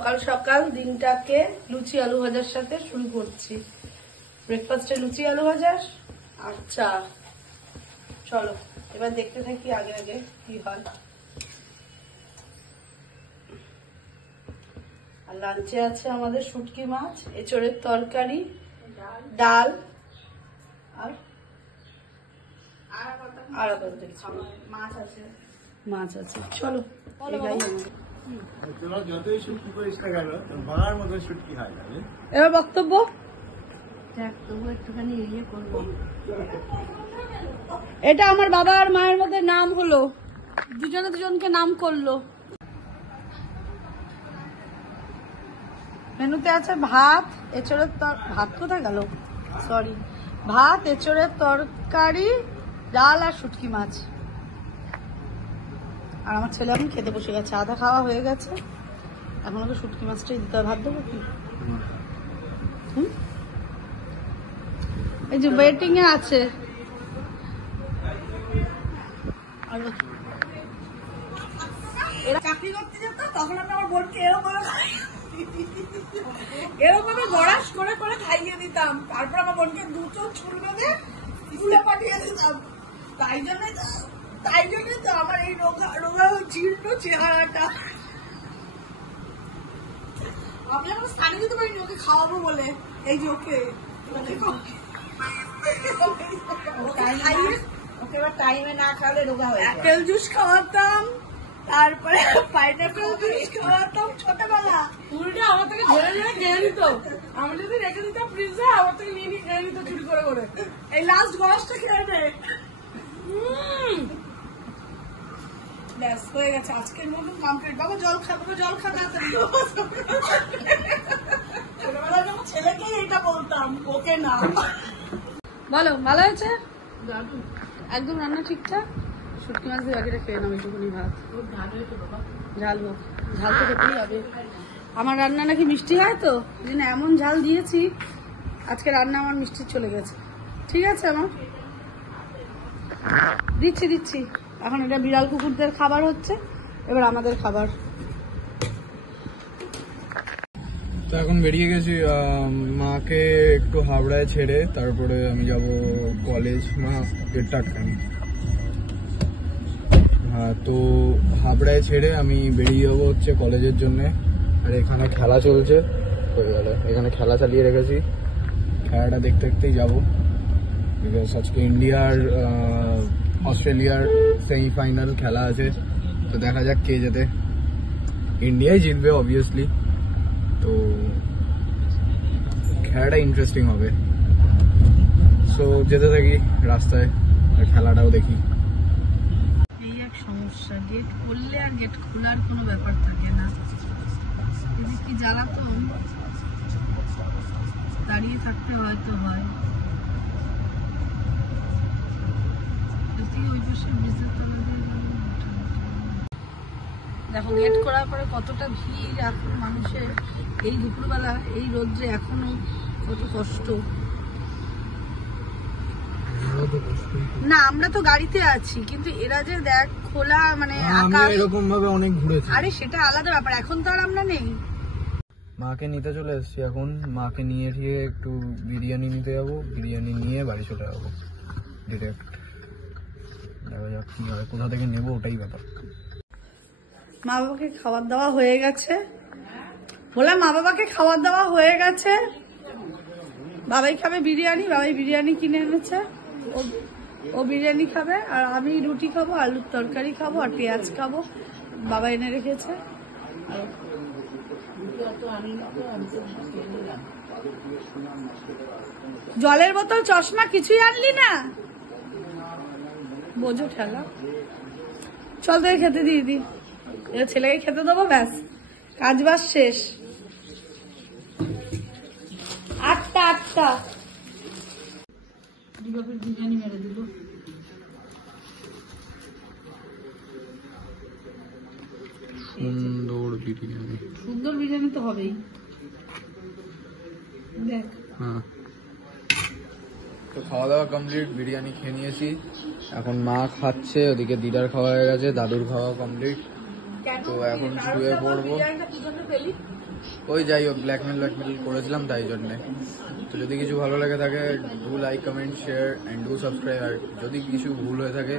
সকাল সকাল দিনটাকে লুচি আলু ভাজার সাথে শুরু করছি। ব্রেকফাস্টে লুচি আলু ভাজা আর চা। চলো এবার দেখতে থাকি আগে আগে কি হয়। আর লাঞ্চে আছে আমাদের শুটকি মাছ, এঁচোড়ের তরকারি, ডাল আর মাছ আছে। চলো এবার বক্তব্য একটুখানি ইয়ে করবো। এটা আমার বাবা আর মায়ের মধ্যে নাম হলো, দুজনে দুজনকে নাম করলো। মেনুতে আছে ভাত, এঁচোড়ের ভাত কোথায় গেল, সরি, ভাত, এঁচোড়ের তরকারি, ডাল আর শুটকি মাছ। আর আমার ছেলে আমি খেতে বসে গেছে, আধা খাওয়া হয়ে গেছে। এখন ওকে শুটকি মাছটাই দিতে হবে। ভাত দেবো কি? এই যে ওয়েটিং এ আছে। এরা চাকরি করতে যেত, তখন আমি আমার বোনকে এরকম গড়াস করে করে খাইয়ে দিতাম। তারপর আমার বোনকে দুটো চুল বেঁধে স্কুলে পাঠিয়ে দিতাম। তাই জন্য তো আমার এই রোগা জীর্ণ চেহারাটা। আমি এখন স্থানে দিতে পারিনি ওকে খাওয়াবো বলে। এই যে ওকে টাইমে না খাওয়ালে রোগা হয়ে যায়। অ্যাপেল জুস খাওয়াতাম, তারপরে পাইনাপেল জুস খাওয়াতাম ছোটবেলা। উল্টে আমার থেকে ধরে ধরে খেয়ে নিত। আমি যদি রেখে দিতাম ফ্রিজে, আমার থেকে নিয়ে নিয়ে খেয়ে নিত চুরি করে করে। এই লাস্ট গলাসটা খেয়ে নে। ব্যাস হয়ে গেছে, আজকের মতন কমপ্লিট। বাবা জল খাবো, জল খাওয়া ছোটবেলায় যখন ছেলেকেই এটা বলতাম, ওকে না। বলো ভালো হয়েছে? একদম রান্না ঠিকঠাক। শুটকি মাছ দিয়ে বাকিটা খেয়ে নাও, একটুখানি ভাত। ঝাল হোক, ঝাল তো খেতেই হবে। আমার রান্না নাকি মিষ্টি হয়, তো দিনে এমন ঝাল দিয়েছি আজকে রান্না আমার মিষ্টি চলে গেছে। ঠিক আছে আমার দিচ্ছি। এখন এটা বিড়াল কুকুরদের খাবার হচ্ছে, এবার আমাদের খাবার। তো এখন বেরিয়ে গেছি মাকে একটু হাবড়ায় ছেড়ে, তারপরে আমি যাব কলেজ। মা গেটটা আটকানি। হ্যাঁ, তো হাবড়ায় ছেড়ে আমি বেরিয়ে যাবো হচ্ছে কলেজের জন্যে। আর এখানে খেলা চলছে, হয়ে গেল। এখানে খেলা চালিয়ে রেখেছি, খেলাটা দেখতে দেখতেই যাবো। বিকজ আজকে ইন্ডিয়ার অস্ট্রেলিয়ার সেমিফাইনাল খেলা আছে, তো দেখা যাক কে জেতে। ইন্ডিয়াই জিতবে অবভিয়াসলি, তো খেলাটা ইন্টারেস্টিং হবে। সো যেতে থাকি রাস্তায়, আর খেলাটাও দেখি। এই এক সমস্যা, গেট খুললে আর গেট খোলার কোনো ব্যাপার থাকে না। এদিক কি জ্বালাতন, দাঁড়িয়ে থাকতে হয়তো হয়। দেখো গেট করার পরে কতটা ভিড় এখন মানুষের। এই দুপুরবেলা এই রোদ্রে এখনো কত কষ্ট। না আমরা তো গাড়িতে আছি, কিন্তু এরা যে দেখ খোলা মানে এরকম ভাবে অনেক ঘুরেছি। আরে সেটা আলাদা ব্যাপার, এখন তো আর আমরা নেই। মাকে নিতে চলে এসেছি। এখন মাকে নিয়ে গিয়ে একটু বিরিয়ানি নিতে যাবো, বিরিয়ানি নিয়ে বাড়ি চলে যাবো ডিরেক্ট। দেখা যাক কি হয়, কোথা থেকে নেবো ওটাই ব্যাপার। মা বাবাকে খাবার দাওয়া হয়ে গেছে, বললাম মা বাবাকে খাবার দাওয়া হয়ে গেছে। বাবাই খাবে বিরিয়ানি, বাবাই বিরিয়ানি কিনে এনেছে, ও বিরিয়ানি খাবে। আর আমি রুটি খাবো, আলুর তরকারি খাবো, আর পেঁয়াজ খাবো, বাবা এনে রেখেছে। জলের বোতল, চশমা কিছুই আনলি না? বোঝো ঠেলা। চল তোকে খেতে দিয়ে দি, এবার ছেলেকে খেতে দেবো, ব্যাস কাজ বাজ শেষ। 8টা বিরিয়ানি মেরে দিল। সুন্দর বিরিয়ানি তো হবেই, দেখ। হ্যাঁ, তো খাওয়া দাওয়া কমপ্লিট, বিরিয়ানি খেয়ে নিয়েছি। এখন মা খাচ্ছে, ওদিকে দিদার খাওয়া হয়ে গেছে, দাদুর খাওয়া কমপ্লিট। তো এখন শুয়ে পড়বো। ওই যাই হোক ব্ল্যাকমেল করেছিলাম তাই জন্যে। তো যদি কিছু ভালো লেগে থাকে do like comment share and do subscribe. আর যদি কিছু ভুল হয়ে থাকে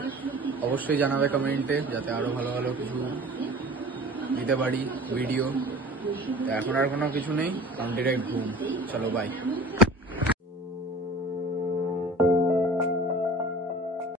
অবশ্যই জানাবে কমেন্টে, যাতে আরও ভালো ভালো কিছু দিতে পারি ভিডিও। এখন আর কোনো কিছু নেই, কারণ ডিরেক্ট ঘুম। চলো বাই।